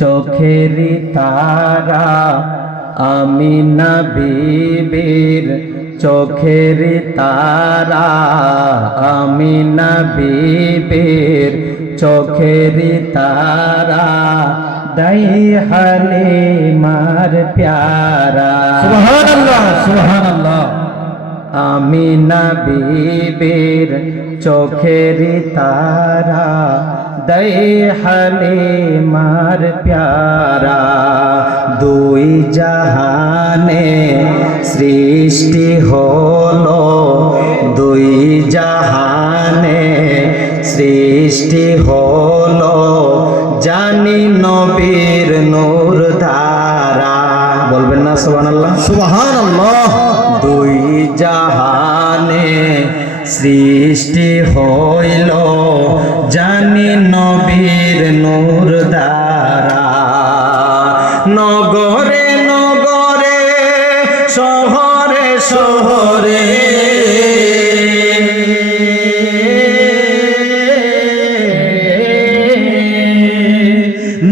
চোখের তারা আমিনা বিবির চোখের তারা আমিনা বিবির চোখের তারা দাই হালিমার প্যারা সুবহানাল্লাহ সুবহানাল্লাহ। আমিনা বিবির চোখের তারা দাই হালিমার প্যারা দুই জাহানে সৃষ্টি হলো দুই জাহানে সৃষ্টি হলো জানি নবীর নূর ধারা বলবেন না সুবহানাল্লাহ সুবহানাল্লাহ। দুই জাহানে সৃষ্টি হইল জানি নবীর নূর দ্বারা নগরে নগরে শহরে শহরে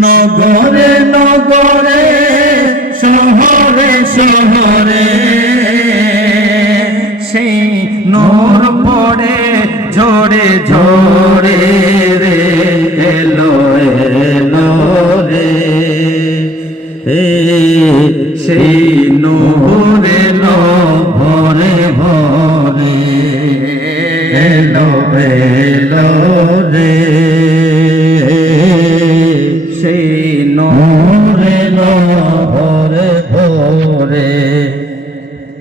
নগরে নগরে শহরে শহরে সেই নূর পড়ে ঝরে ঝরে রে এলো এলো রে সেই নূর এলো ভরে ভরে এলো এলো রে সেই নূর এলো ভরে ভরে।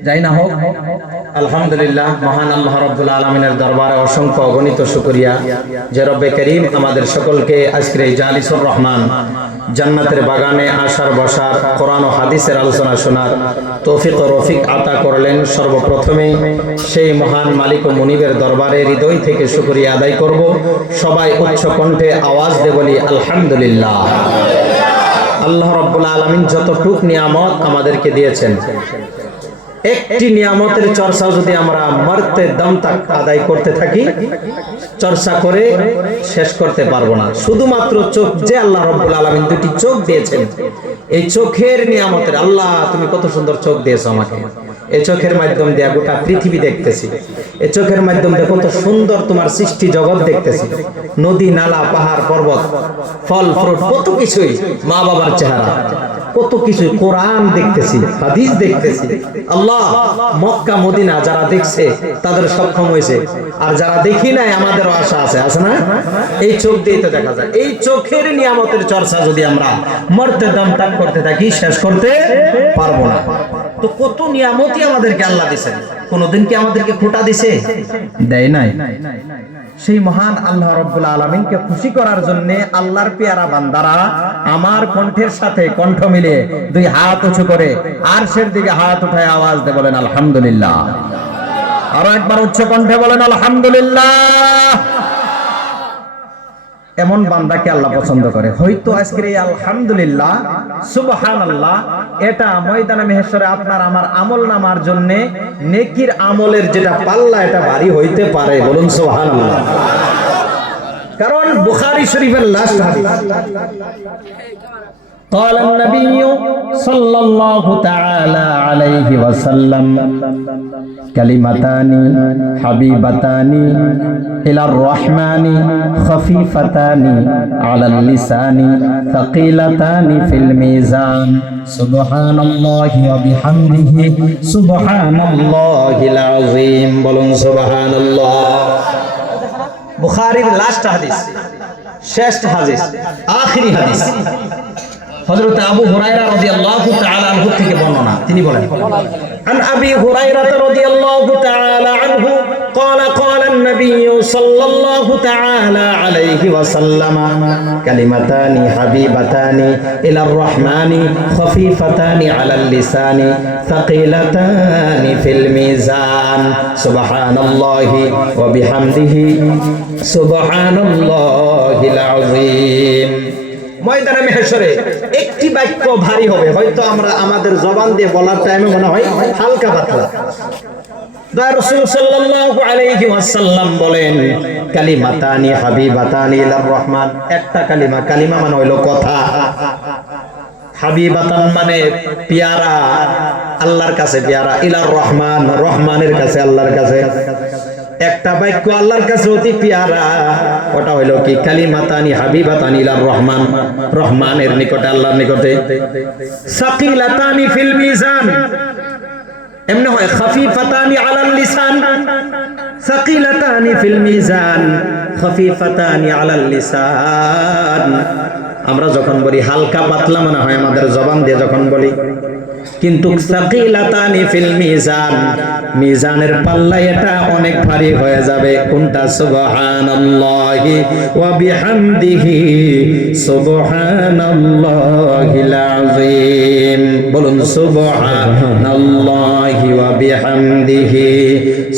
যাই না হোক আলহামদুলিল্লাহ মহান আল্লাহ রাব্বুল আলামিনের দরবারে অসংখ্য অগণিত শুকরিয়া যে রব্বে করিম আমাদের সকলকে আজকের এই জালিসুর রহমান জান্নাতের বাগানে আসার বসার কোরআন ও হাদিসের আলোচনা শোনার তৌফিক ও রফিক আতা করলেন। সর্বপ্রথমে সেই মহান মালিক ও মুনিবের দরবারে হৃদয় থেকে শুকরিয়া আদায় করব। সবাই উচ্চ কণ্ঠে আওয়াজ দিয়ে বলি আলহামদুলিল্লাহ। আল্লাহ রাব্বুল আলামিন যতটুক নিয়ামত আমাদেরকে দিয়েছেন একটি নিয়ামতের চর্চা যদি আমরা মরতে দম তাক আদায় করতে থাকি চর্চা করে শেষ করতে পারবো না। শুধুমাত্র চোখ যে আল্লাহ রাব্বুল আলামিন দুটি চোখ দিয়েছেন এই চোখের নিয়ামতের আল্লাহ তুমি কত সুন্দর চোখ দিয়েছো আমাকে। এই চোখের মাধ্যম দিয়ে গোটা পৃথিবী দেখতেছি, এই চোখের মাধ্যম দিয়ে কত সুন্দর তোমার সৃষ্টি জগৎ দেখতেছি, নদী নালা পাহাড় পর্বত ফল ফ্রুট কত কিছুই, মা বাবার চেহারা কত কিছু, কোরআন দেখতেছি হাদিস দেখতেছি। আল্লাহ মক্কা মদিনা যারা দেখছে তাদের সক্ষম হয়েছে, আর যারা দেখি নাই আমাদেরও আশা আছে, আছে না? এই চোখ দিয়ে তো দেখা যায়। এই চোখের নিয়ামতের চর্চা যদি আমরা মরতে দম তাক করতে থাকি শেষ করতে পারবো না। তো কত নিয়ামতই আমাদেরকে আল্লাহ দিয়েছেন, কোনদিন কি আমাদেরকে খোটা দিছে? দেয় নাই। সেই মহান আল্লাহ রাব্বুল আলামিনকে খুশি করার জন্য আল্লাহর পেয়ারা বান্দারা আমার কণ্ঠের সাথে কণ্ঠ মিলিয়ে দুই হাত উঁচু করে আরশের দিকে হাত উঠায় আওয়াজ দিয়ে বলেন আলহামদুলিল্লাহ। আরো একবার উচ্চ কণ্ঠে বলেন আলহামদুলিল্লাহ। এমন বান্দাকে আল্লাহ পছন্দ করে। হয়তো আজকের এই আলহামদুলিল্লাহ সুবহানাল্লাহ এটা ময়দানে মাহশরে আপনার আমার আমল নামার জন্য নেকির আমলের যেটা পাল্লা এটা ভারী হইতে পারে, বলুন সুবহানাল্লাহ। কারণ বুখারী শরীফের লাস্ট হাদিস قال النبي صلى الله تعالى عليه وسلم كلمتان حبيبتان إلى الرحمن خفيفتان على اللسان ثقيلتان في الميزان سبحان الله وبحمده سبحان الله العظيم বলুন سبحان الله। বুখারীর লাস্ট হাদিস, শেষ হাদিস, আখেরি হাদিস হযরত আবু হুরায়রা রাদিয়াল্লাহু তাআলা আনহু থেকে বর্ণনা। তিনি বলেন عن أبي هريرة رضي الله تعالى عنه قال قال النبي صلى الله تعالى عليه وسلم كلمتان حبيبتان إلى الرحمن خفيفتان على اللسان ثقيلتان في الميزان سبحان الله وبحمده سبحان الله العظيم। ময়দানে মাহশরে একটি বাক্য ভারী হবে, হয়তো আমরা আমাদের জবান দিয়ে বলার টাইমে মনে হয় হালকা পাতলা, দয়া রাসূল সাল্লাল্লাহু আলাইহি ওয়াসাল্লাম বলেন, কালিমাতানি হাবিবাতানি ইলার রহমান, একটা কালিমা, কালিমা মানে হইলো কথা, হাবিবাতান মানে পিয়ারা, আল্লাহর কাছে পিয়ারা, ইলার রহমান, রহমানের কাছে, আল্লাহর কাছে। একটা বাক্য আল্লাহর কাছে অতি পিয়ারা, ওটা হইলো কি? কালিমাতানি হাবিবাতানি ইলার রহমান, রহমানের নিকটে, আল্লাহর নিকটে। সাকিলাতানি ফিল মিজান, এমনি হয় খাফিফাতানি আলাল লিসান, সাকিলাতানি ফিল মিজান খাফিফাতানি আলাল লিসান। আমরা যখন বলি হালকা পাতলা মনে হয় আমাদের জবান দিয়ে যখন বলি, কিন্তু সাকিলাতানি ফিল মিজান, মিজানের পাল্লায় এটা অনেক ভারী হয়ে যাবে। কোনটা? সুবহানাল্লাহি ওয়া বিহামদিহি সুবহানাল্লাহিল আযীম। বলুন সুবহানাল্লাহি ওয়া বিহামদিহি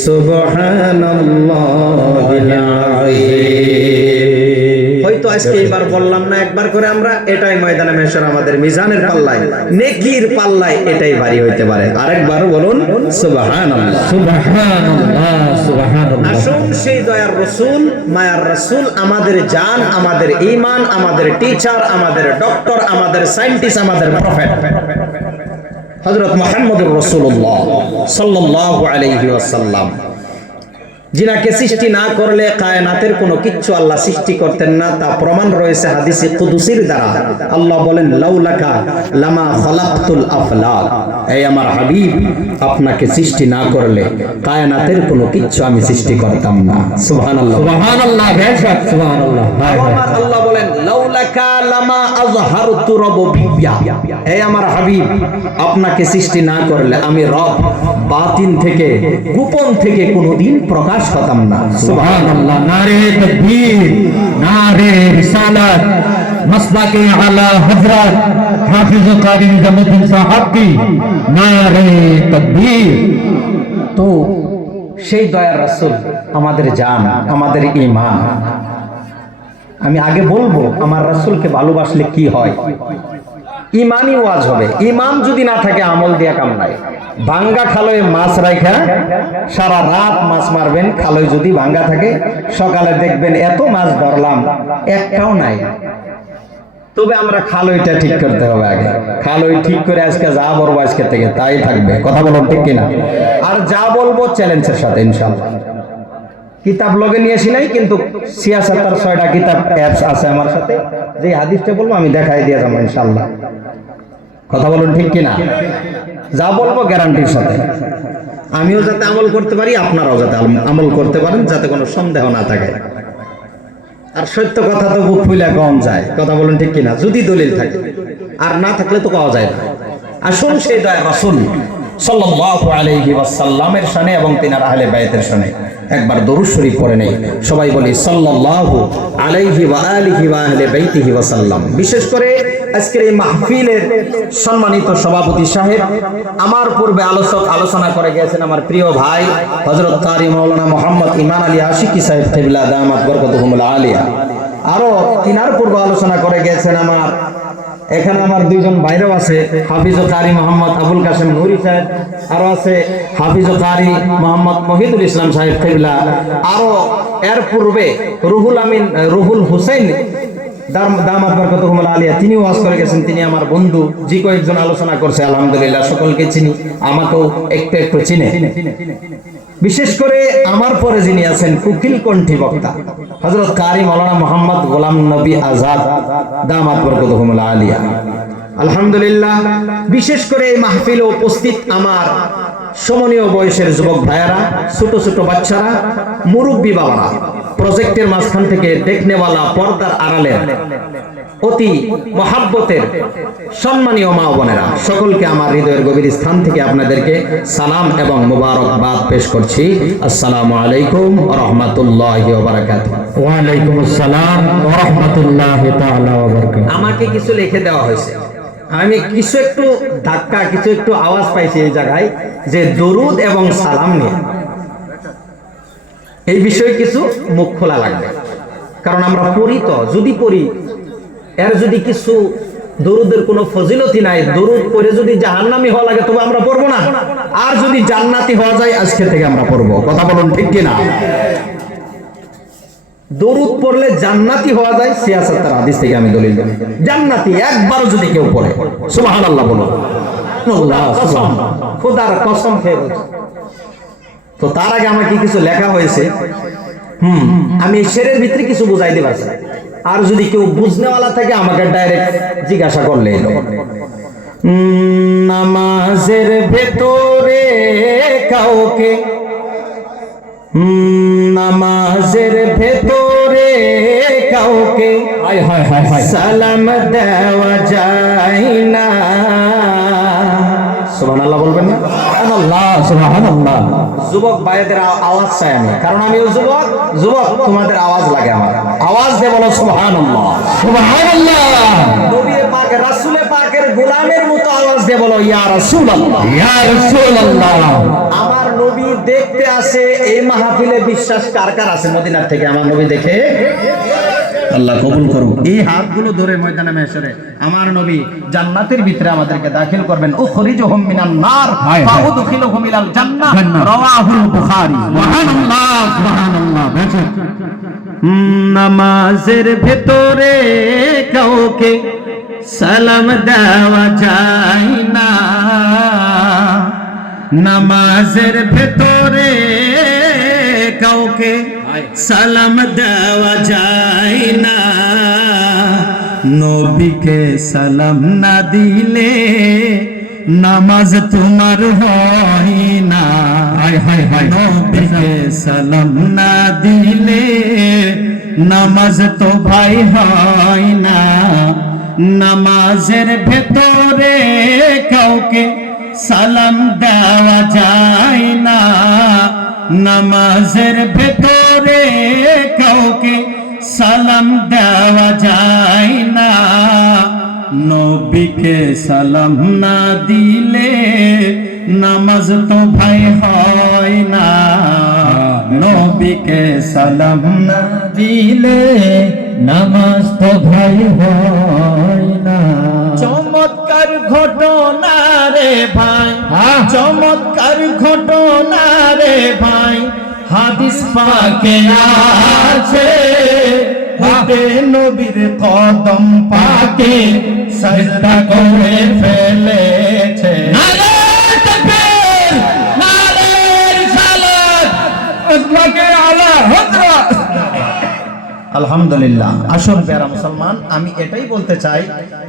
সুবহানাল্লাহিল আযীম। হয়তো আজকে এবার বললাম না, একবার করে আমরা, এটাই ময়দানে মেশর আমাদের মিজানের পাল্লায়, নেকির পাল্লায় এটাই ভারী হইতে পারে। আরেকবার বলুন সুবহানাল্লাহ, সুবহানাল্লাহ, সুবহানাল্লাহ। আসুন সেই দয়ার রাসূল, মায়ার রাসূল, আমাদের জান, আমাদের ঈমান, আমাদের টিচার, আমাদের ডক্টর, আমাদের সায়েন্টিস্ট, আমাদের প্রফেট হযরত মুহাম্মদুর রাসূলুল্লাহ সাল্লাল্লাহু আলাইহি ওয়াসাল্লাম, যিনাকে সৃষ্টি না করলে কায়নাতের কোনো কিচ্ছু আল্লাহ সৃষ্টি করতেন না, তা প্রমাণ রয়েছে হাদিসে কুদসির দ্বারা। আল্লাহ বলেন, লাউলাকা লামা খালাকতুল আফলাক, এই আমার হাবিব, আপনাকে সৃষ্টি না করলে কায়নাতের কোনো কিচ্ছু আমি সৃষ্টি করতাম না। সুবহানাল্লাহ, সুবহানাল্লাহ, বেশক সুবহানাল্লাহ। আমার আল্লাহ বলেন, লাউলাকা লামা আযহারতু রাব্বিয়া, এই আমার হাবিব, আপনাকে সৃষ্টি না করলে আমি রব বাতিন থেকে, গোপন থেকে কোনোদিন প্রকাশ হতাম না। সুবহানাল্লাহ। নারে তাকবীর, নারে রিসালাত, মাসলাকে আলা হযরত হাফিজ কারি নিজামুদ্দিন সাহেব কি নারে তাকবীর। তো সেই দয়ার রাসূল আমাদের জান, আমাদের ঈমান। আমি আগে বলবো আমার রাসূলকে ভালোবাসলে কি হয়। ঈমানই ওয়াজ হবে। ঈমান যদি না থাকে আমল দিয়া কাম নাই। ভাঙ্গা খালয়ে মাছ রাখা সারা রাত মাছ মারবেন, খালয় যদি ভাঙ্গা থাকে, সকালে দেখবেন এত মাছ ধরলাম, একটাও নাই। তবে আমরা খালইটা ঠিক করতে হবে আগে। খালই ঠিক করে আজকে যা বলবো আজকে থেকে তাই থাকবে। কথা বলুন ঠিক কিনা? আর যা বলবো চ্যালেঞ্জের সাথে ইনশাআল্লাহ। কিতাব লগে নিয়ে আসি নাই, কিন্তু ৭৬টা কিতাব অ্যাপস আছে আমার সাথে। যে হাদিসটা বলবো আমি দেখাই দিয়ে যাবো ইনশাআল্লাহ। কথা বলুন ঠিক কিনা? যা বলবো গ্যারান্টির সাথে। আমিও যাতে আমল করতে পারি, আপনারাও যাতে আমল করতে পারেন, যাতে কোনো সন্দেহ না থাকে। আর সত্য কথা তো বুক ফুলে কম যায়। কথা বলুন ঠিক কিনা? যদি দলিল থাকে, আর না থাকলে তো পাওয়া যায় না। আসুন সেই দয়া রাসূল সাল্লাল্লাহু আলাইহি ওয়াসাল্লামের শানে এবং তিনার আহলে বাইতের শানে একবার দরুদ শরীফ পড়ে নেই। সবাই বলি সাল্লাল্লাহু আলাইহি ওয়া আলিহি ওয়া আহলে বাইতিহি ওয়াসাল্লাম। বিশেষ করে আজকের এই মাহফিলের সম্মানিত সভাপতি সাহেব, আমার পূর্বে আলোচনা করে গিয়েছেন আমার প্রিয় ভাই হযরত কারি মাওলানা মুহাম্মদ ঈমান আলী আশিকি সাহেব কিবলা দামাত বরকতুহুমুল আলিয়া। আরো তিনার পূর্বে আলোচনা করে গিয়েছেন আমার, এখানে আমার দুইজন ভাইরাও আছে, হাফিজ ও কারি মোহাম্মদ আবুল কাসেম নুরি সাহেব, আরো আছে হাফিজ ও কারি মোহাম্মদ মহিদুল ইসলাম সাহেব কিবলা, আরো এর পূর্বে রুহুল হুসাইন দামাত বরকতুহুমুল আলিয়া, তিনি ওয়াজ করে গেছেন। তিনি আমার বন্ধু, যে কয়েকজন আলোচনা করছে আলহামদুলিল্লাহ সকলকে চিনি, আমাকেও একটু একটু চিনে। বিশেষ করে আমার পরে যিনি আছেন কুকিল কণ্ঠী বক্তা হযরত কারি মাওলানা মুহাম্মদ গোলাম নবী আজাদ দামাত বরকতুহুমুল আলিয়া। আলহামদুলিল্লাহ, বিশেষ করে এই মাহফিলে উপস্থিত আমার সমনীয় বয়সের যুবক ভাইয়ারা, ছোট ছোট বাচ্চারা, মুরব্বী বাবারা, প্রজেক্টের মাঝখান থেকে দেখনেওয়ালা, পর্দার আড়ালের অতি মহাব্বতের সম্মানীয় মা বোনেরা, সকলকে আমার হৃদয়ের গভীর স্থান থেকে আপনাদেরকে সালাম এবং মুবারকবাদ পেশ করছি। আসসালামু আলাইকুম ওয়া রাহমাতুল্লাহি ওয়া বারাকাতুহু। ওয়া আলাইকুম আসসালাম ওয়া রাহমাতুল্লাহি তাআলা ওয়া বারাকাতুহু। আমাকে কিছু লিখে দেওয়া হয়েছে, আমি কিছু একটু ধাক্কা, কিছু একটু আওয়াজ পাইছি এই জায়গায়, যে দরুদ এবং সালাম নিয়ে এই বিষয়ে কিছু মুখ খোলা লাগবে। কারণ আমরা পড়ি, তো যদি পড়ি এর যদি কিছু দরুদের কোনো ফজিলতি নাই। দরুদ পড়ে যদি জাহান্নামী হওয়া লাগে তবে আমরা পড়বো না, আর যদি জান্নাতি হওয়া যায় আজকে থেকে আমরা পড়বো। কথা বলুন ঠিক কিনা? দরুদ পড়লে জান্নাতি হওয়া যায়, সিয়াসাতের হাদিস থেকে আমি দলিল দেব। জান্নাতি একবারও যদি কেউ পড়ে, সুবহানাল্লাহ বলুন। আল্লাহ কসম, খোদার কসম খেয়ে বলছি। তো তার আগে আমার কি কিছু লেখা হয়েছে, আমি এই শেরের ভিতরে কিছু বুঝাইতে পারছি। আর যদি কেউ বুঝনেওয়ালা থাকে আমাকে ডাইরেক্ট জিজ্ঞাসা করলে এলো। নামাজের ভেতরে কাউকে, নামাজের ভেতরে কাউকে সালাম দেওয়া যায় না। সুবহানাল্লাহ বলবেন না? সুবহানাল্লাহ, সুবহানাল্লাহ। যুবক ভাইদের আওয়াজ চাই আমি, কারণ আমিও যুবক। যুবক তোমাদের আওয়াজ লাগে আমার, আওয়াজ দিয়ে বলো সুবহানাল্লাহ, সুবহানাল্লাহ। নবী পাক রাসূল পাকের গোলামের মতো আওয়াজ দিয়ে বলো ইয়া রাসূলুল্লাহ, ইয়া রাসূলুল্লাহ। আমার নবী দেখতে আসে, এই মাহফিলে বিশ্বাস কার কার আছে মদিনার থেকে আমার নবী দেখে? আল্লাহ কবুল করুক। এই হাতগুলো ধরে ময়দানে মাহশরে আমার নবী জান্নাতের ভিতরে আমাদেরকে দাখিল করবেন। উখরিজুহুম মিনান নার ফাউদখিলুহুম ইলাল জান্নাহ, রাওয়াহুল বুখারী। সুবহানাল্লাহ, সুবহানাল্লাহ। নামাজের ভেতরে কাউকে সালাম দেওয়া যায় না, নামাজের ভেতরে কাউকে সালাম দেওয়া যায় না। নবীকে সালাম না দিলে নামাজ তোমার হয় না। নবীকে সালাম না দিলে নামাজ তো ভাই হয় না। নামাজের ভেতরে কাউকে সালাম দেওয়া যায় না, নামাজের ভেতরে কাউকে সালাম দেওয়া যায় না। নবীকে সালাম না দিলে নামাজ তো ভাই হয় না। নবীকে সালাম না দিলে নামাজ তো ভাই হয় না। চমৎকার ঘটনা রে ভাই, চমৎকার ঘটনা রে ভাই, হাদিস পাকে আছে। হাতে নবীর কদম পাকে সাজদা করে ফেলেছে। নারে তাকবীর, নারে রিসালাত, আসমাকে আলা হযরত। আলহামদুলিল্লাহ। আসুন প্যারা মুসলমান, আমি এটাই বলতে চাই,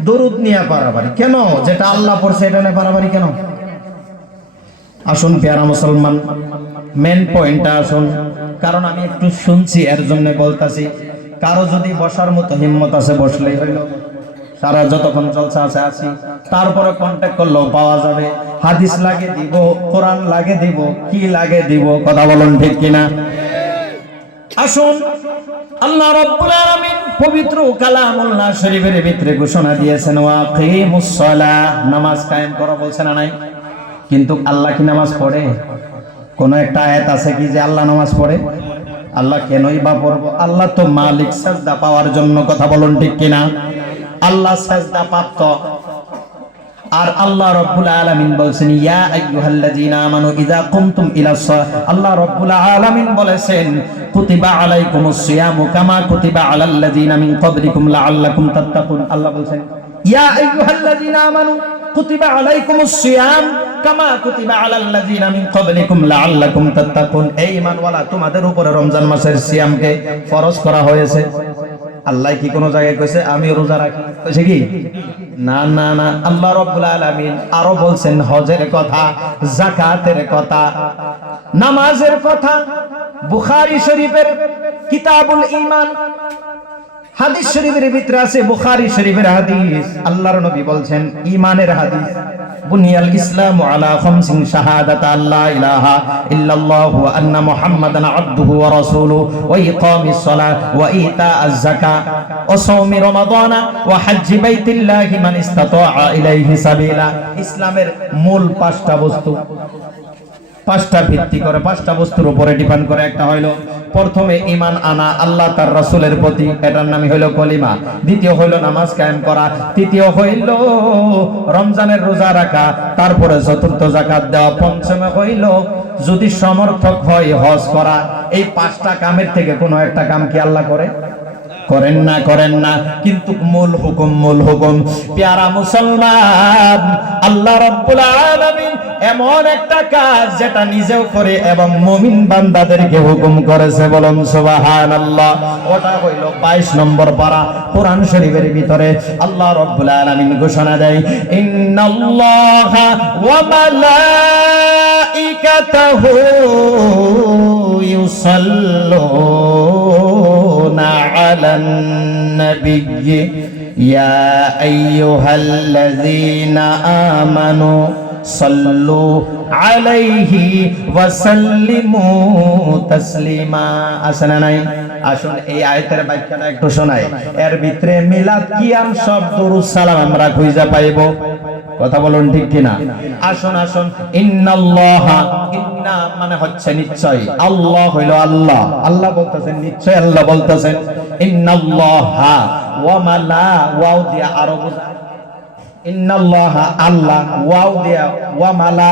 দরুদ নিয়ে পারাবারি কেন? যেটা আল্লাহ পড়ছে এটা নিয়ে পারাবারি কেন? আসুন প্যারা মুসলমান, মেন পয়েন্টটা আসুন। কারণ আমি একটু শুনছি, এর জন্য বলতাছি। কারো যদি বসার মতো হিম্মত আছে বসলেই হইল। সারা যতক্ষণ জলসা আছে আসি, তারপরে কন্ট্যাক্ট করলেও পাওয়া যাবে। হাদিস লাগে দিব, কোরআন লাগে দিব, কি লাগে দিব, কথা বলুন ঠিক কিনা? আসুন, আল্লাহ রাব্বুল আলামিন পবিত্র কালামুল্লাহ শরীফের ভিতরে ঘোষণা দিয়েছেন ওয়াকিমুস সালাহ, নামাজ কায়েম করো বলছেন না নাই? কিন্তু আল্লাহ কি নামাজ পড়ে? কোন একটা আয়াত আছে কি যে আল্লাহ নামাজ পড়ে? আল্লাহ কেনই বা পড়বো? আল্লাহ তো মালিক, সাজদা পাওয়ার জন্য, কথা বলুন ঠিক কিনা? আল্লাহ সাজদা প্রাপ্ত। আর আল্লাহ রাব্বুল আলামিন বলেছেন ইয়া আইয়ুহাল্লাযীনা আমানু ইযা কুমতুম ইলাস সালাহ। আল্লাহ রাব্বুল আলামিন বলেছেন কুতিবা আলাইকুমুস সিয়ামু কামা কুতিবা আলাল লাযীনা মিন ক্বাবলিকুম লাআল্লাকুম তাত্তাকুন। আল্লাহ বলেছেন ইয়া আইয়ুহাল্লাযীনা আমানু কুতিবা আলাইকুমুস সিয়াম কামা কুতিবা আলাল লাযীনা মিন ক্বাবলিকুম লাআল্লাকুম তাত্তাকুন। এই ঈমানওয়ালা, তোমাদের উপরে রমজান মাসের সিয়ামকে ফরজ করা হয়েছে। আল্লাহ কি কোন জায়গায় কইছে আমি রোজা রাখি? কইছে কি? না না না। আল্লাহ রাব্বুল আলামিন আরো বলছেন হজের কথা, যাকাতের কথা, নামাজের কথা। বুখারী শরীফের কিতাবুল ঈমান হাদিস শরীফের ভিতরে আছে, বুখারী শরীফের হাদিস। আল্লাহর নবী বলছেন ঈমানের হাদিস, বুনিয়াল ইসলামু আলা খামসিন শাহাদাতা আল্লা ইলাহা ইল্লাল্লাহু ওয়া আন্না মুহাম্মাদান আবদুহু ওয়া রাসূলুহু ওয়া ইকামিস সালাহ ওয়া ইতাআজ যাকাত ওয়া সাওমি রমাদানা ওয়া হজ্জি বাইতিল্লাহি মান ইসতাতাআ ইলাইহি সাবিলা। ইসলামের মূল 5টা বস্তু। পাঁচটা ভিত্তি করে, পাঁচটা বস্তুর উপরে ডিপেন্ড করে। একটা হইল প্রথমে ঈমান আনা আল্লাহ তার রাসূলের প্রতি, এটার নামই হইল কলিমা। দ্বিতীয় হইল নামাজ কায়েম করা। তৃতীয় হইল রমজানের রোজা রাখা। তারপরে চতুর্থ যাকাত দেওয়া। পঞ্চমে হইল যদি সমর্থক হয় হজ করা। এই পাঁচটা কামের থেকে কোনো একটা কাম কি আল্লাহ করেন না, কিন্তু মূল হুকুম। প্যারা মুসলমান, আল্লাহ রাব্বুল আলামিন এমন একটা কাজ যেটা নিজেও করে এবং মুমিন বান্দাদেরকে হুকুম করেছে, বলুন সুবহানাল্লাহ। ওটা হইল 22 নম্বর পারা কোরআন শরীফের ভিতরে আল্লাহ রাব্বুল আলামিন ঘোষণা দেয়, ইন্নাল্লাহা ওয়া মালাইকাতাহু ইউসাল্লুনা আলান নাবিয়্যি ইয়া আইয়ুহাল্লাযীনা আমানু সাল্লু আলাইহি ওয়া সাল্লিমু তাসলিমা। আসেনা নাই? আসুন এই আয়াতের ব্যাখ্যাটা একটু শোনাই। এর ভিতরে মিলাদ কিয়াম সব দুরূদ সালাম আমরা খুঁজে পাইব। কথা বলুন ঠিক কিনা? আসুন ইন্নাল্লাহা, ইন্না মানে হচ্ছে নিশ্চয়, আল্লাহ হইল আল্লাহ, আল্লাহ বলতেছেন নিশ্চয়, আল্লাহ বলতেছেন ইন্নাল্লাহা ওয়া মালা, ওয়াও দিয়া আরো ইন্নাল্লাহা আল্লাহ, ওয়াও দিয়া ওয়া মালা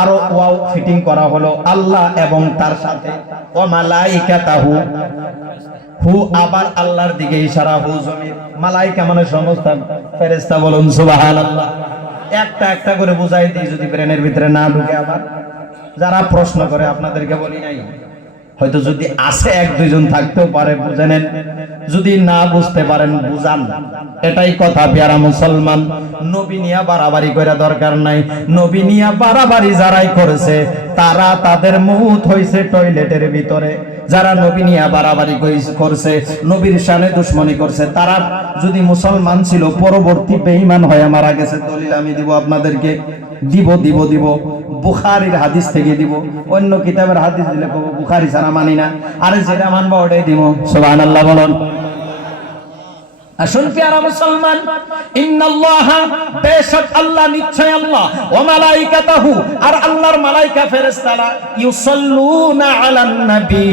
আরো ওয়াও ফিটিং করা হলো আল্লাহ এবং তার সাথে ওয়া মালাইকাতাহু, হু আবার আল্লাহর দিকে ইশারা, হু জমির, মালাইকা মানে সমস্ত ফেরেশতা, বলুন সুবহানাল্লাহ। একটা করে বুঝাই দিই যদি ব্রেনের ভিতরে না ঢুকে। আবার যারা প্রশ্ন করে আপনাদেরকে বলি নাই, হয়তো যদি আসে এক দুইজন থাকতেও পারে, বুঝে নেন। যদি না বুঝতে পারেন বুঝান, এটাই কথা। প্যারা মুসলমান, নবী নিয়া বাড়াবাড়ি করে দরকার নাই। নবী নিয়া বাড়াবাড়ি যারাই করেছে তারা তাদের মউত হইছে টয়লেটের ভিতরে। যারা নবী নিয়া বাড়াবাড়ি করছে, নবীর শানে দুশমনি করছে, তারা যদি মুসলমান ছিল পরবর্তী বেঈমান হয়ে মারা গেছে। দলিল আমি দিব আপনাদেরকে, দিব বুখারীর হাদিস থেকে দিব। অন্য কিতাবের হাদিস দিলে বুখারী ছাড়া মানি না। আরে যেটা মানবো ওটাই দিব। সুবহানাল্লাহ বলুন। আসুন প্যারা মুসলমান, ইন্নাল্লাহা, বেশক আল্লাহ, নিশ্চয় আল্লাহ, ওয়া মালাইকাতাহু, আর আল্লাহর মালাইকা ফেরেশতারা, ইউসাল্লুনা আলান নবী,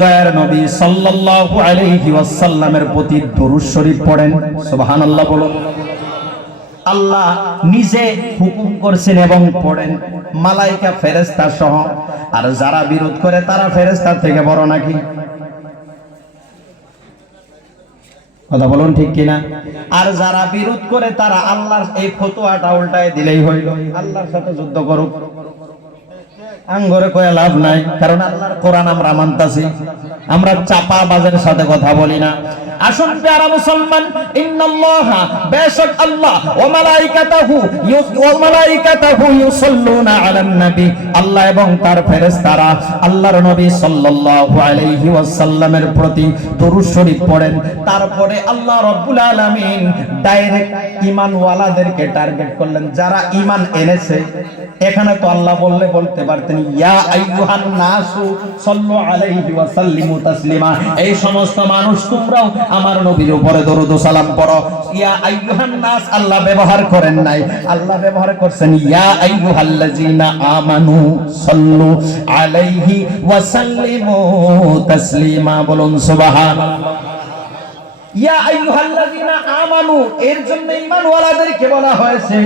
দয়ার নবী সাল্লাল্লাহু আলাইহি ওয়াসাল্লামের প্রতি দরুদ শরীফ পড়েন। সুবহানাল্লাহ বলুন। আল্লাহ নিজে হুকুম করছেন এবং পড়েন, মালাইকা ফেরেশতা সহ। আর যারা বিরোধ করে তারা ফেরেশতার থেকে বড় নাকি? কথা বলুন ঠিক কিনা? আর যারা বিরোধ করে তারা আল্লাহর এই ফতোয়াটা উল্টায় দিলেই হইল, আল্লাহর সাথে যুদ্ধ করুক। আঙ্গরে কয়ে লাভ নাই, কারণ আল্লাহর কোরআন আমরা মানতাছি, আমরা চাপা বাজের সাথে কথা বলি না। আসুন প্যারা মুসলমান, ইন্নাল্লাহা, বেশক আল্লাহ, ওয়া মালাইকাতাহু ইউসাল্লুনা আলান নবী, আল্লাহ এবং তার ফেরেশতারা আল্লাহর নবী সাল্লাল্লাহু আলাইহি ওয়াসাল্লামের প্রতি দরুদ শরীফ পড়েন। তারপরে আল্লাহ রাব্বুল আলামিন ডাইরেক্ট ঈমানওয়ালাদেরকে টার্গেট করলেন, যারা ঈমান এনেছে। এখানে তো আল্লাহ বলতে পারতেন ইয়া আইয়ুহান নাসু সাল্লু আলাইহি ওয়া সাল্লিমু তাসলিমা, এই সমস্ত মানুষ তোমরাও আমার নবীর উপরে দরুদ ও সালাম পড়ো। ইয়া আইয়ুহান নাস আল্লাহ ব্যবহার করেন নাই, আল্লাহ ব্যবহার করছেন ইয়া আইয়ুহাল্লাযিনা আমানু সাল্লু আলাইহি ওয়া সাল্লিমু তাসলিমা, বলুন সুবহানাল্লাহ। ইয়া আইয়ুহাল্লাযিনা আমানু, এর জন্য ঈমানওয়ালাদেরকে বলা হয়েছে।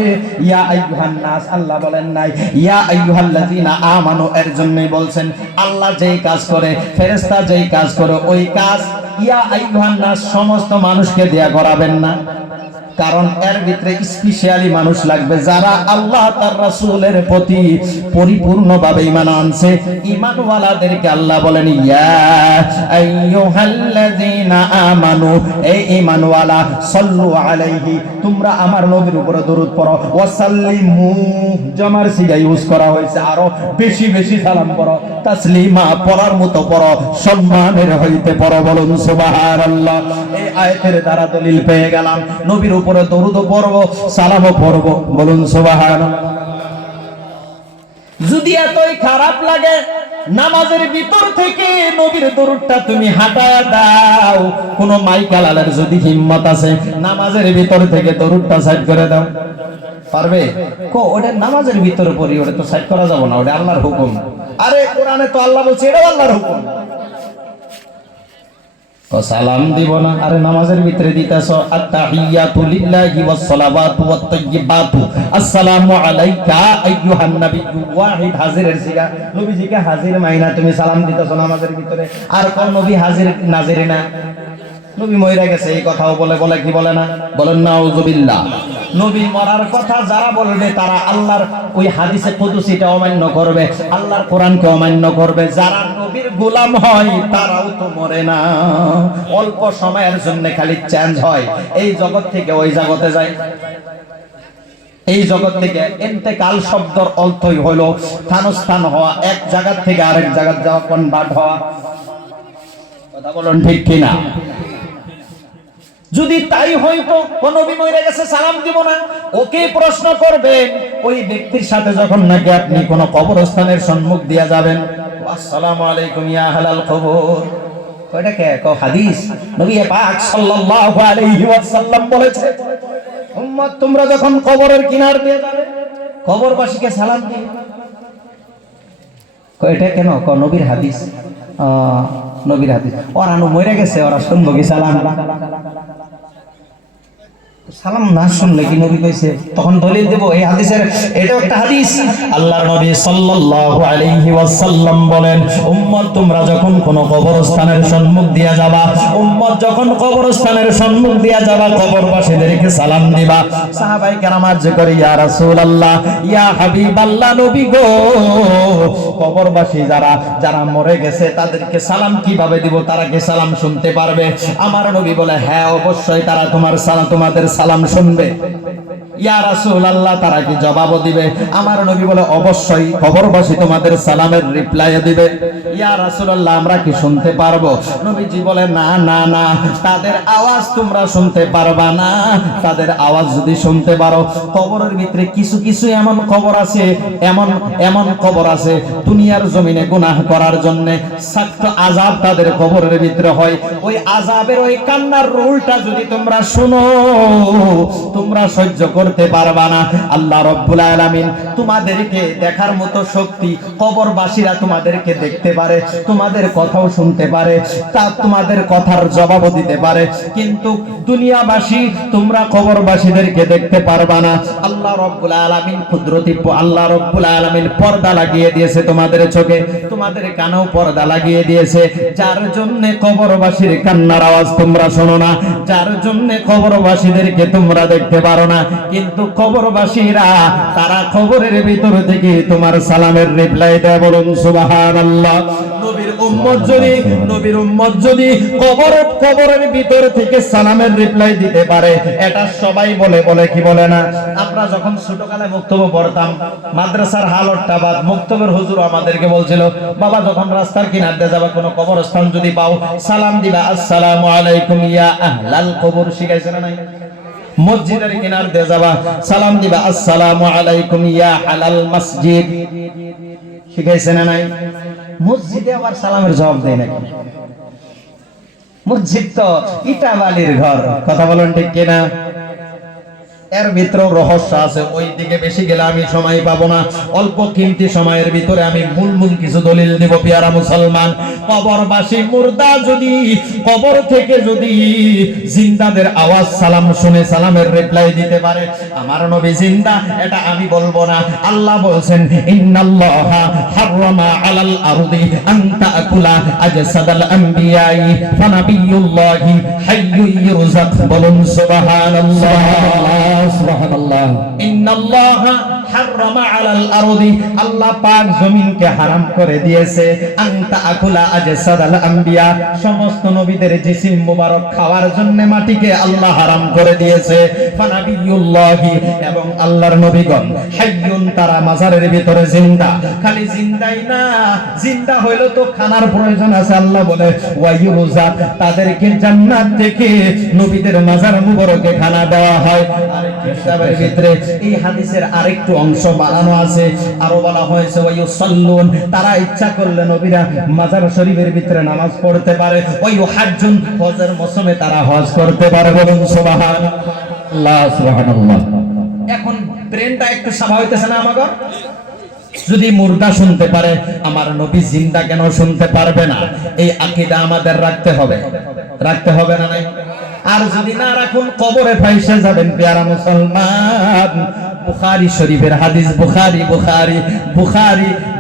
ইয়া আইয়ুহান নাস আল্লাহ বলেন নাই ইয়া আইয়ুহাল্লাযিনা আমানু, এর জন্যই বলছেন আল্লাহ যেই কাজ করে, ফেরেশতা যেই কাজ করে, ওই কাজ ইয়া আইয়ুহান নাস সমস্ত মানুষকে দেয়া করাবেন না। কারণ এর ভিতরে স্পেশালি মানুষ লাগবে যারা আল্লাহ তার রাসূলের প্রতি পরিপূর্ণভাবে ঈমান আনছে। ঈমানওয়ালাদেরকে আল্লাহ বলেন ইয়া আইয়ুহাল্লাযিনা আমানু, এই ঈমানওয়ালা, সাল্লু আলাইহি, তোমরা আমার নবীর উপরে দরুদ পড়ো, ওয়া সাল্লিমু, জামার সিগা ইউজ করা হয়েছে, আরো বেশি সালাম পড়ো, তাসলিমা, পড়ার মতো পড়ো, সম্মানের হইতে পড়ো, বলুন সুবহানাল্লাহ। এই আয়াতের দ্বারা দলিল পেয়ে গেলাম নবীর উপরে দরুদ পড়বো, সালামও পড়বো, বলুন সুবহানাল্লাহ। যদি এতই খারাপ লাগে নামাজের ভিতর থেকে নবীর দরুদটা তুমি হাঁটায়া দাও। কোন মাইকালালের যদি হিম্মত আছে নামাজের ভিতর থেকে দরুদটা সাইড করে দাও, পারবে? ওটা নামাজের ভিতরে পড়ি, ওটা তো সাইড করা যাবে না, ওটা আল্লাহর হুকুম। আরে কোরআনে তো আল্লাহ বলছে এটাও আল্লাহর হুকুম। সালাম দিব না, আরে নামাজের ভিতরে দিতেছ আত্তাহিয়াতু লিল্লাহি ওয়াস সালাওয়াতু ওয়াত তাইয়্যিবাতু আসসালামু আলাইকা আইয়ুহান নাবিয়্যু ওয়াহিদ হাজিরের সিগা, নবীজিকে হাজির মাইনা তুমি সালাম দিতেছ নামাজের ভিতরে। আর কোন নবী হাজির নাজির না? নবী মইরা গেছে এই কথাও বলে কি বলে না? বলেন নাউযুবিল্লাহ। নবী মরার কথা যারা বলবে তারা আল্লাহর ওই হাদিসে কুদসিটা অমান্য করবে, আল্লাহর কোরআনকে অমান্য করবে। যারা নবীর গোলাম হয় তারাও তো মরে না, অল্প সময়ের জন্য খালি চেঞ্জ হয়, এই জগৎ থেকে ওই জগতে যায়। এই জগৎ থেকে ইন্তেকাল শব্দের অর্থই হলো স্থানস্থান হওয়া, এক জায়গা থেকে আরেক জায়গায় যাওয়া, কনভার্ট হওয়া। কথা বলুন ঠিক কিনা? যদি তাই হইতো কোন নবী মরে গেছে সালাম দিব না, ওকে প্রশ্ন করবেন ওই ব্যক্তির সাথে যখন নাকি আপনি কোন কবরস্থানের সম্মুখ দিয়া যাবেন, আসসালামু আলাইকুম ইয়া আহলাল কবর। ওটা কে হাদিস? নবী পাক সাল্লাল্লাহু আলাইহি ওয়াসাল্লাম বলেছে উম্মত তোমরা যখন কবরের কিনার দিয়ে যাবে কবরবাসীকে সালাম দিও। এটা কেন? নবীর হাদিস। নবীর হাদিস। ওরা মরে গেছে, ওরা শুনবো কি সালাম? সালাম না শুনলে কি নবী কইছে তখন দলিল দেব এই হাদিসের? এটাও একটা হাদিস। আল্লাহর নবী সাল্লাল্লাহু আলাইহি ওয়াসাল্লাম বলেন উম্মত তোমরা যখন কোন কবরস্থানের সম্মুখ দিয়া যাবা, উম্মত যখন কবরস্থানের সম্মুখ দিয়া যাবা কবরবাসীদেরকে সালাম দিবা। সাহাবায়ে কেরাম আরজ করে ইয়া রাসূলুল্লাহ ইয়া হাবিবাল্লাহ, নবী গো কবরবাসী যারা মরে গেছে তাদেরকে সালাম কিভাবে দিব? তারা কি সালাম শুনতে পারবে? আমার নবী বলে হ্যাঁ অবশ্যই তারা তোমাদের সালাম শুনবে। ইয়া রাসূলুল্লাহ তারা কি জবাব দিবে? আমার নবী বলে অবশ্যই কবরবাসী তোমাদের সালামের রিপ্লাই দিবে। ইয়া রাসূলুল্লাহ আমরা কি শুনতে পারবো? নবীজি বলে না না না, তাদের আওয়াজ তোমরা শুনতে পারবা না। তাদের আওয়াজ যদি শুনতে পারো, কবরের ভিতরে কিছু কিছু এমন কবর আছে, এমন কবর আছে দুনিয়ার জমিনে গুনাহ করার জন্য সখ্ত আযাব তাদের কবরের ভিতরে হয়। ওই আযাবের ওই কান্নার রোলটা যদি তোমরা শুনো তোমরা সহ্য করতে পারবা না। আল্লাহ রাব্বুল আলামিন তোমাদেরকে দেখার মতো শক্তি, কবরবাসীরা তোমাদেরকে দেখতে পারে, তোমাদের কথাও শুনতে পারে, তা তোমাদের কথার জবাবও দিতে পারে, কিন্তু দুনিয়াবাসী তোমরা কবরবাসীদেরকে দেখতে পারবা না। আল্লাহ রাব্বুল আলামিন কুদরতি, আল্লাহ রাব্বুল আলামিন পর্দা লাগিয়ে দিয়েছে তোমাদের চোখে, তোমাদের কানেও পর্দা লাগিয়ে দিয়েছে, যার জন্য কবরবাসীর কান্নার আওয়াজ তোমরা শোনো না, যার জন্য কবরবাসীদেরকে তোমরা দেখতে পারো না। কিন্তু কবরবাসীরা তারা কবরের ভিতর থেকে তোমার সালামের রিপ্লাই দেয়। বলুন সুবহানাল্লাহ। নবীর উম্মত যদি কবরের ভিতর থেকে সালামের রিপ্লাই দিতে পারে, এটা সবাই বলে কি বলে না? আমরা যখন ছোটকালে মুক্তব পড়তাম, মাদ্রাসার হালতটা বাদ, মুক্তবের হুজুর আমাদেরকে বলছিল বাবা যখন রাস্তার কিনার দিয়ে যাবা কোনো কবরস্থান যদি পাও সালাম দিবা আসসালামু আলাইকুম ইয়া আহলাল কবর। শিখাইছে না নাই? মসজিদের কিনার দিয়ে যাবা সালাম দিবা আসসালামু আলাইকুম ইয়া আহলাল মসজিদ। শিখাইছে না নাই? মসজিদে আবার সালামের জবাব দেয় নাকি? মসজিদ তো ইটা বালির ঘর। কথা বলেন ঠিক কিনা? এর ভিতরেও রহস্য আছে, ওই দিকে বেশি গেলে আমি সময় পাবো না। অল্প কিমতি সময়ের ভিতরে আমি মূল কিছু দলিল দেব। পিয়ারা মুসলমান, কবরবাসী মুর্দা যদি কবর থেকে যদি জিন্দাদের আওয়াজ সালাম শুনে সালামের রিপ্লাই দিতে পারে, আমার নবী জিন্দা এটা আমি বলবো না, আল্লাহ বলছেন ইন্নাল্লাহা হারামা আলাল আরদি আন তাকুলা আজসাদাল আমবিয়াই ফানাবিয়ুল্লাহি হাইয়্যুন ইউরযাক। বলুন সুবহানাল্লাহ। সুবহানাল্লাহ। ইন্নাল্লাহা হারামা আলাল আরদি, আল্লাহ পাক জমিনকে হারাম করে দিয়েছে আনতা আকুলা আজসাদাল আম্বিয়া, সমস্ত নবীদের জিসিম মুবারক খাওয়ার জন্য মাটিকে আল্লাহ হারাম করে দিয়েছে। ফানাবিয়ুল্লাহি, এবং আল্লাহর নবীগণ হাইয়ুন, তারা মাজারের ভিতরে জিন্দা। খালি জিন্দাই না, জিন্দা হইলো তো খানার প্রয়োজন আছে। আল্লাহ বলে ওয়ায়ুরুজাক, তাদেরকে জান্নাত থেকে নবীদের মাজার মুবারকে খানা দেওয়া হয়। আরেকটি কিতাবের ভিতরে এই হাদিসের আরেকটু বংশ বাড়ানো আছে। আরো বলা হয়েছে ওয়ায়ুসাল্লুন, তারা ইচ্ছা করলে নবীরা মাজার শরীফের ভিতরে নামাজ পড়তে পারে। ওয়ায়ুহাজ্জুন, হজের মৌসুমে তারা হজ করতে পারে। বলুন সুবহানাল্লাহ সুবহানাল্লাহ। এখন ব্রেনটা একটু সাফা হইতেছে না আমাগো? যদি মুর্দা শুনতে পারে, আমার নবী জিন্দা কেন শুনতে পারবে না? এই আকীদা আমাদের রাখতে হবে, রাখতে হবে না নাই? আর যদি না রাখুন কবরে ফাইসে যাবেন প্যারা মুসলমান। বুখারী শরীফের হাদিস,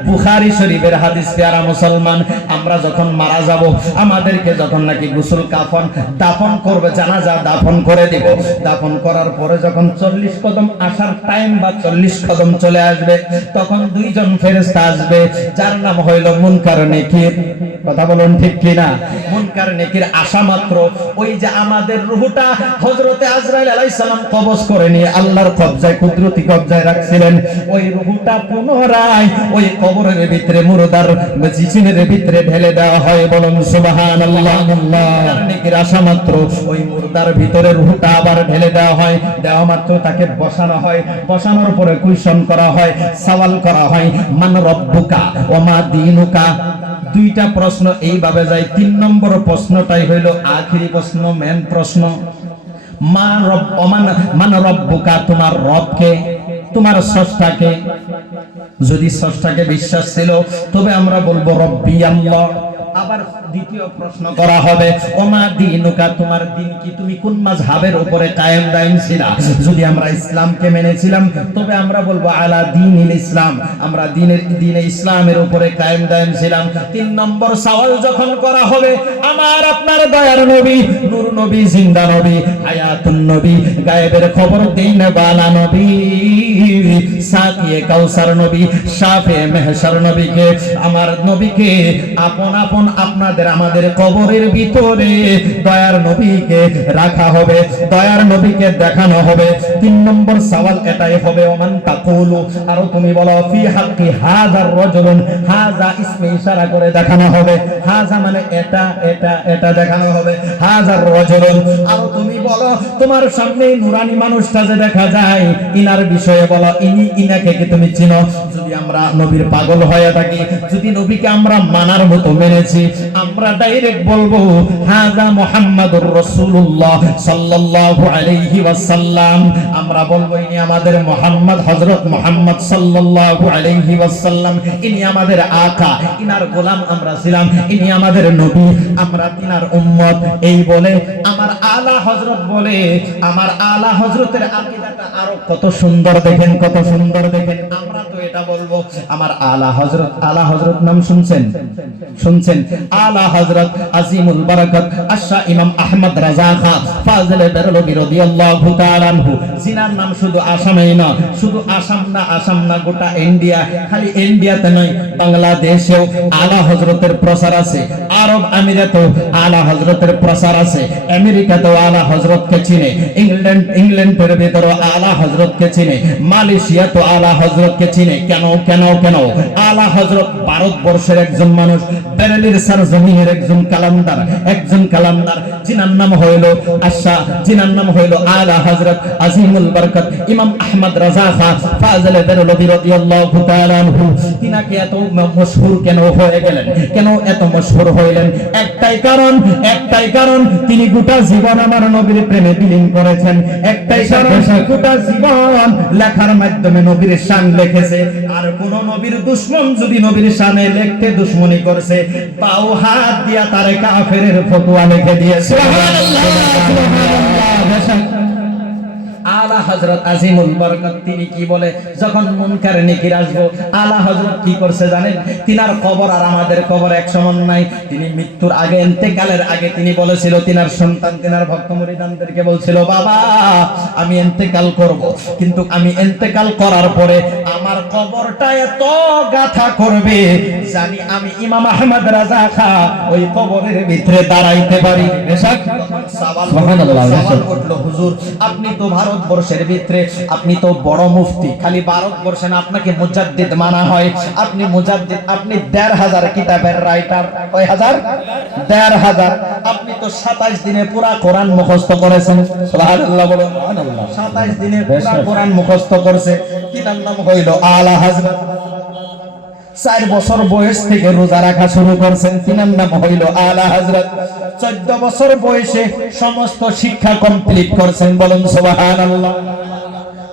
বুখারী শরীফের হাদিস প্যারা মুসলমান। আমরা যখন মারা যাব, আমাদেরকে যখন নাকি গোসল কাফন দাফন করবে, জানাজা দাফন করে দিব, দাফন করার পরে যখন 40 কদম আসার টাইম বা 40 কদম চলে আসবে, তখন দুইজন ফেরেশতা আসবে, যার নাম হইল মুনকার নেকির। কথা বলুন ঠিক কিনা? মুনকার নেকির আসা মাত্র ওই যে আমাদের রূহটা হযরতে আজরাইল আলাইহিস সালাম কবজ করে নিয়ে আল্লাহর কবজায়, কুদরতি কবজায় রাখছিলেন, ওই রূহটা পুনরায় ওই কবরের ভিতরে মুর্দার জিসিমের ভিতরে ঢেলে দেওয়া হয়। বলুন সুবহানাল্লাহ। মুনকার নেকির আসা মাত্র ওই মুর্দার ভিতরে রূহটা আবার ঢেলে দেওয়া হয়। দেওয়া মাত্র তাকে বসানো হয়, বসানোর পরে কুইশন করা হয়, সওয়াল করা হয়, মান রব্বুকা ওয়া মা দীনুকা। দুইটা প্রশ্ন এইভাবে যায়। 3 নম্বর প্রশ্নটাই হইল আখেরি প্রশ্ন, মেন প্রশ্ন। মান রব্বুকা, তোমার রবকে, তোমার স্রষ্টাকে। যদি স্রষ্টাকে বিশ্বাস ছিল তবে আমরা বলবো রব্বি আল্লাহ। আবার দ্বিতীয় প্রশ্ন করা হবে ওমা দীনুকা, তোমার দিন কি, তুমি কোন মাযহাবের উপরে কায়েম দায়েম ছিলা? যদি আমরা ইসলামকে মেনেছিলাম তবে আমরা বলবো আলা দীনিল ইসলাম, আমরা দ্বীনে ইসলামের উপরে কায়েম দায়েম ছিলাম। 3 নম্বর সওয়াল যখন করা হবে, আমার আপনার দয়ার নবী, নূর নবী, জিন্দা নবী, হায়াতুন নবী, গায়েবের খবর দিন বালা নবী, সাকিয়ে কাউসার নবী, শাফে মেহশর নবীকে, আমার নবীকে আপন আপন আপনাদের আমাদের কবরের ভিতরে দয়ার নবীকে রাখা হবে, দয়ার নবীকে দেখানো হবে। 3 নম্বর সওয়াল এটাই হবে ওমান তাকুলু, আর তুমি বলো ফি হাক্কি হাযার রাজুলুন, হাযা ইসমে ইশারা করে দেখানো হবে, হাযা মানে এটা এটা এটা দেখানো হবে, হাযার রাজুলুন। আর তুমি বলো তোমার সামনে নুরানি মানুষটা যে দেখা যায়, ইনার বিষয়ে বলো ইনাকে কি তুমি চিনো? যদি আমরা নবীর পাগল হয়ে থাকি, যদি নবীকে আমরা মানার মতো মেনেছি, আমরা ডাইরেক্ট বলবো হাযা মুহাম্মাদুর রাসূলুল্লাহ সাল্লাল্লাহু আলাইহি ওয়াসাল্লাম। আমরা বলবো ইনি আমাদের মুহাম্মদ, হযরত মুহাম্মদ সাল্লাল্লাহু আলাইহি ওয়াসাল্লাম, ইনি আমাদের আকা, ইনার গোলাম আমরা ছিলাম, ইনি আমাদের নবী, আমরা তিনার উম্মত। এই বলে আমার আলা হযরত বলে, আমার আলা হযরতের আকীদাটা আরো কত সুন্দর দেখেন, কত সুন্দর দেখেন। আমরা তো এটা বলবো আমার আলা হযরত, আলা হযরত নাম শুনছেন? শুনছেন? আলা হযরত আজিমুল বারাকাত আশা ইমাম আহমদ রাজা খান ফাজলে বেরলভী রাদিয়াল্লাহু তাআলা আনহু, জিনার নাম শুধু আসামেই না, শুধু আসাম না গোটা ইন্ডিয়া, খালি ইন্ডিয়াতে নয় বাংলাদেশেও আলা হযরতের প্রচার আছে, আরব আমিরাতেও আলা হযরতের প্রচার আছে, আমেরিকাতেও আলা হযরতকে চিনে, ইংল্যান্ডের ভিতরে আলা হযরতকে চিনে, মালয়েশিয়াতেও আলা হযরতকে চিনে। কেন কেন কেন? আলা হযরত ভারতবর্ষের একজন মানুষ, বেরেলির সরজমিনের একজন কালান্দার, জিনার নাম হইল আশা, জিনার নাম হইল আলা হযরত আজিমুল বরকত ইমাম আহমদ রাজা খান ফাজলে বেরলভী রাদিয়াল্লাহু তাআলা আনহু। তিনাকে এত মশহুর কেন হয়ে গেলেন, কেন এত মশহুর হইলেন? একটাই কারণ তিনি গোটা জীবন আমার নবীর প্রেমে বিলীন করেছেন। একটাই কারণ, গোটা জীবন লেখার মাধ্যমে নবীর শান লিখেছে। আর কোন নবীর দুশমন যদি নবীর শানে লিখতে দুশমনি করছে, পাও হাত দিয়া তারে কাফেরের ফতোয়া লিখে দিয়েছে। সুবহানাল্লাহ সুবহানাল্লাহ। আলা হযরত আজিমুল বরকত তিনি কি বলে, যখন মুনকার নেকির আসবো, আলা হযরত কি করছে জানেন? তিনার কবর আর আমাদের কবর এক সমান নাই। তিনি মৃত্যুর আগে, ইন্তেকালের আগে তিনি বলেছিল, তিনার সন্তান, তিনার ভক্ত মুরিদানদেরকে বলছিল, বাবা আমি ইন্তেকাল করব, কিন্তু আমি ইন্তেকাল করার পরে আমার কবরটা এত গাথা করবে জানি আমি ইমাম আহমদ রাজা খা ওই কবরের ভিতরে দাঁড়াইতে পারি। সওয়াল করলো, হুজুর আপনি তো ভারতবর্ষের ভিতরে, আপনি তো বড় মুফতি, খালি ভারতবর্ষে না আপনাকে মুজাদ্দিদ মানা হয়। আপনি মুজাদ্দিদ, আপনি ১৫০০ কিতাবের রাইটার। কয় হাজার? ১৫০০। আপনি তো ২৭ দিনে পুরা কোরআন মুখস্থ করেছেন। সুবহানাল্লাহ বলুন। ২৭ দিনে পুরা কোরআন মুখস্থ করেছে। কি নাম হইল? আলা হযরত। ৪ বছর বয়স থেকে রোজা রাখা শুরু করছেন। তিনার নাম হইল আলা হযরত। ১৪ বছর বয়সে সমস্ত শিক্ষা কমপ্লিট করছেন। বলুন সুবহানাল্লাহ।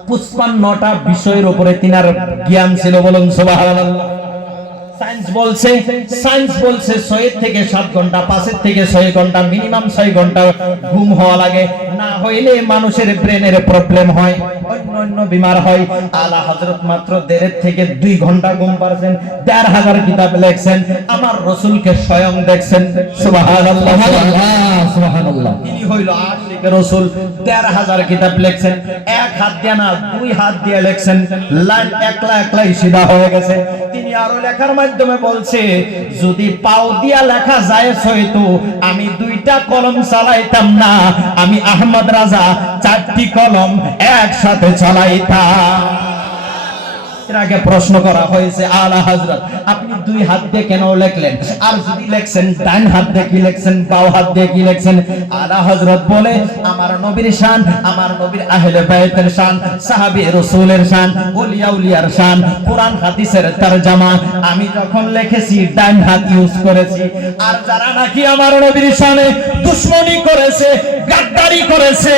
৫৫টা বিষয়ের উপরে তিনার জ্ঞান ছিল। বলুন সুবহানাল্লাহ। সায়েন্স বলছে ৬ থেকে ৭ ঘন্টা, ৫ থেকে ৬ ঘন্টা, মিনিমাম ৬ ঘন্টা ঘুম হওয়া লাগে, না হইলে মানুষের ব্রেনের প্রবলেম হয়, অন্য বিমার হয়। আলা হযরত মাত্র ১.৫ থেকে ২ ঘন্টা ঘুম পারছেন। ১৫০০ কিতাব লেখছেন, আমার রাসূলকে স্বয়ং দেখছেন। সুবহানাল্লাহ সুবহানাল্লাহ। তিনি হইল আশিকে রাসূল। ১৫০০ কিতাব লেখছেন, এক হাত দিয়ে না ২ হাত দিয়ে লেখছেন, লাইন একলাই সিধা হয়ে গেছে। তিনি আরো লেখার মাধ্যমে বলছে, যদি পাও দিয়া লেখা যায় হয়তো আমি ২টা কলম চালাইতাম না, আমি আহমদ রাজা ৪টি কলম একসাথে চালাইতাম। এর আগে প্রশ্ন করা হয়েছে, আলা হযরত আপনি ২ হাত দিয়ে কেন লেখলেন? আর যদি লেখছেন ডান হাত দিয়ে কি লেখছেন, বাম হাত দিয়ে কি লেখছেন? আলা হযরত বলে, আমার নবীর শান, আমার নবীর আহলে বাইতের শান, সাহাবী রাসূলের শান, ওলিয়া উলিয়ার শান, কোরআন হাদিসের তরজমা আমি যখন লিখেছি ডান হাত ইউজ করেছি। আর যারা নাকি আমার নবীর শানে দুশমনি করেছে, গাদ্দারি করেছে,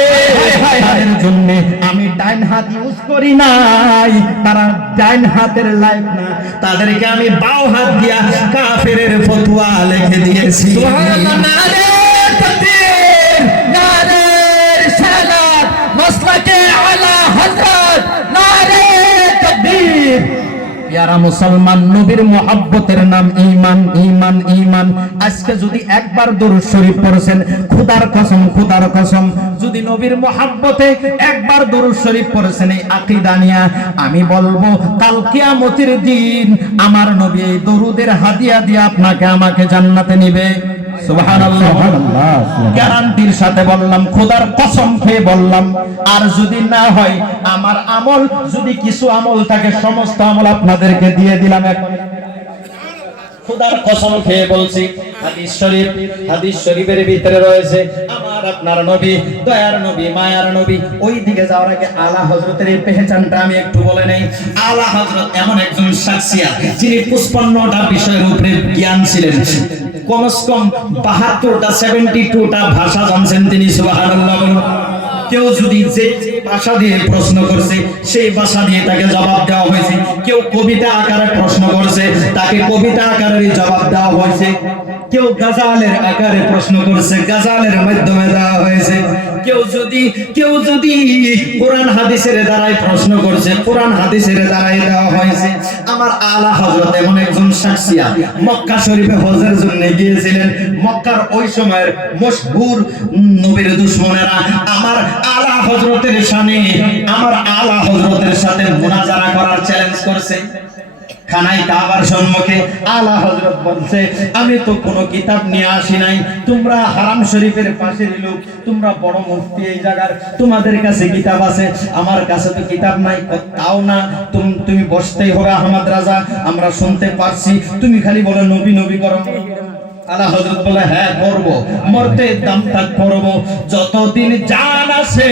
তাদের জন্য আমি ডান হাত ইউজ করি নাই। তারা ডান হাতের লাইফ না, তাদেরকে আমি বাম হাত দিয়া কাফেরের ফতোয়া লিখে দিয়েছি। সুবহানাল্লাহ। নারে তাকবীর, নারে রিসালাত, মাসলাকে আলা হযরত, নারে তাকবীর। প্যারা মুসলমান, নবীর মুহাব্বতের নাম ঈমান, ঈমান, ঈমান। আজকে যদি একবার দরুদ শরীফ পড়েন, খোদার কসম, যদি নবীর মুহাব্বতে একবার দরুদ শরীফ পড়েন এই আকীদা নিয়া, আমি বলবো কাল কিয়ামতের দিন আমার নবী এই দরুদের হাদিয়া দিয়ে আপনাকে আমাকে জান্নাতে নিবে। সুবহানাল্লাহ। গ্যারান্টির সাথে বললাম, খোদার কসম খেয়ে বললাম। আর যদি না হয়, আমার আমল যদি কিছু আমল থাকে, সমস্ত আমল আপনাদেরকে দিয়ে দিলাম এখন। খোদার কসম খেয়ে বলছি, হাদিস শরীফের ভিতরে রয়েছে আমার আপনার নবী, দয়ার নবী, মায়ার নবী। ওই দিকে যাওয়ার আগে আলা হযরতের এই পেহচানটা আমি একটু বলে নেই। আলা হযরত এমন একজন শাখসিয়াত যিনি ৫৫টা বিষয়ের উপরে জ্ঞান ছিলেন, কমস কম ৭২টা 72টা ভাষা জানছেন তিনি। সুবহানাল্লাহ। কেউ যদি যে ভাষা দিয়ে প্রশ্ন করছে সেই ভাষা দিয়ে তাকে জবাব দেওয়া হয়েছে। কেউ কবিতা আকারে প্রশ্ন করছে, তাকে কবিতা আকারে জবাব দেওয়া হয়েছে। কেউ গাজালের আকারে প্রশ্ন করছে, গাজালের মাধ্যমে দেওয়া হয়েছে। কেউ যদি কোরআন হাদিসের দ্বারাই প্রশ্ন করছে, কোরআন হাদিসের দ্বারাই দেওয়া হয়েছে। আমার আলা হযরত এমন একজন শাখসিয়াত, মক্কা শরীফে হজের জন্য গিয়েছিলেন। মক্কার ওই সময়ের মশহুর নবীর দুশমনেরা আমার আলা হযরতের শানে, আমার আলা হযরতের সাথে মুনাজারা করার চ্যালেঞ্জ করছে। খানায় কাবার সম্মুখে আলা হযরত বলছে, আমি তো কোনো কিতাব নিয়ে আসি নাই, তোমরা হারাম শরীফের পাশের লোক, তোমরা বড় মুফতি এই জায়গার, তোমাদের কাছে কিতাব আছে, আমার কাছে তো কিতাব নাই। তাও না, তুমি বসতেই হবে আহমদ রাজা, আমরা শুনতে পারছি, তুমি খালি বলো নবী নবী করো। আলা হযরত বলে, হ্যাঁ করবো, মরতে দাম তাক করবো, যতদিন জান আছে